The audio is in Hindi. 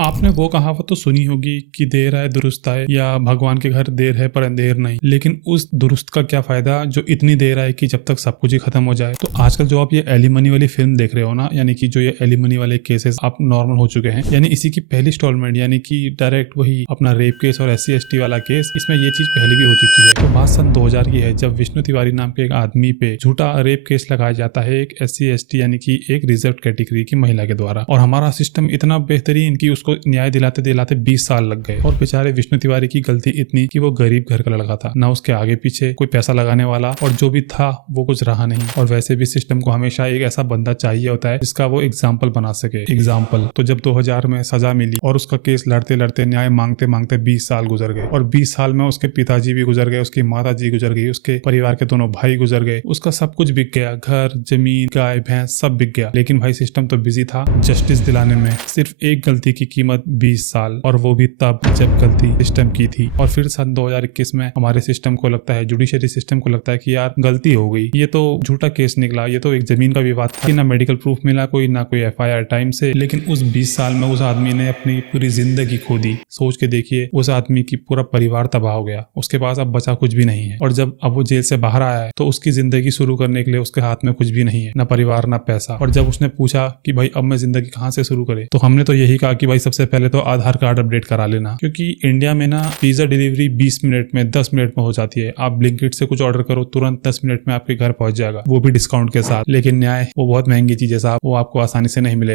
आपने वो कहावत तो सुनी होगी कि देर आए दुरुस्त आए, या भगवान के घर देर है पर अंधेर नहीं। लेकिन उस दुरुस्त का क्या फायदा जो इतनी देर आए कि जब तक सब कुछ ही खत्म हो जाए। तो आजकल जो आप ये एलिमनी वाली फिल्म देख रहे हो ना, यानी कि जो ये एलिमनी वाले केसेस आप नॉर्मल हो चुके हैं, यानी इसी की पहली इंस्टॉलमेंट, यानी कि डायरेक्ट वही अपना रेप केस और SC ST वाला केस, इसमें ये चीज पहले भी हो चुकी है। तो बात सन 2000 की है, जब विष्णु तिवारी नाम के एक आदमी पे झूठा रेप केस लगाया जाता है एक SC ST यानी कि एक रिजर्व कैटेगरी की महिला के द्वारा। और हमारा सिस्टम इतना बेहतरीन कि उसको न्याय दिलाते दिलाते 20 साल लग गए। और बेचारे विष्णु तिवारी की गलती इतनी कि वो गरीब घर का लड़का था, ना उसके आगे पीछे कोई पैसा लगाने वाला, और जो भी था वो कुछ रहा नहीं। और वैसे भी सिस्टम को हमेशा एक ऐसा बंदा चाहिए होता है जिसका वो एग्जाम्पल बना सके। एग्जाम्पल तो जब 2000 में सजा मिली और उसका केस लड़ते लड़ते न्याय मांगते मांगते 20 साल गुजर गए, और 20 साल में उसके पिताजी भी गुजर गए, उसकी माता जी गुजर गई, उसके परिवार के दोनों भाई गुजर गए, उसका सब कुछ बिक गया, घर जमीन गाय भैंस सब बिक गया। लेकिन भाई सिस्टम तो बिजी था जस्टिस दिलाने में। सिर्फ एक गलती की कीमत 20 साल, और वो भी तब जब गलती सिस्टम की थी। और फिर सन 2021 में हमारे सिस्टम को लगता है, जुडिशरी सिस्टम को लगता है कि यार गलती हो गई, ये तो झूठा केस निकला, ये तो एक जमीन का विवाद था, ना मेडिकल प्रूफ मिला कोई, ना कोई FIR टाइम से। लेकिन उस 20 साल में उस आदमी ने अपनी पूरी जिंदगी खो दी। सोच के देखिए, उस आदमी की पूरा परिवार तबाह हो गया, उसके पास अब बचा कुछ भी नहीं है। और जब अब वो जेल से बाहर आया है तो उसकी जिंदगी शुरू करने के लिए उसके हाथ में कुछ भी नहीं है, ना परिवार ना पैसा। और जब उसने पूछा कि भाई अब मैं जिंदगी कहाँ से शुरू करे, तो हमने तो यही कहा कि भाई सबसे पहले तो आधार कार्ड अपडेट करा लेना। क्योंकि इंडिया में ना पिज्जा डिलीवरी 20 मिनट में 10 मिनट में हो जाती है। आप ब्लिंकिट से कुछ ऑर्डर करो, तुरंत 10 मिनट में आपके घर पहुंच जाएगा, वो भी डिस्काउंट के साथ। लेकिन न्याय वो बहुत महंगी चीज है साहब, वो आपको आसानी से नहीं मिलेगा।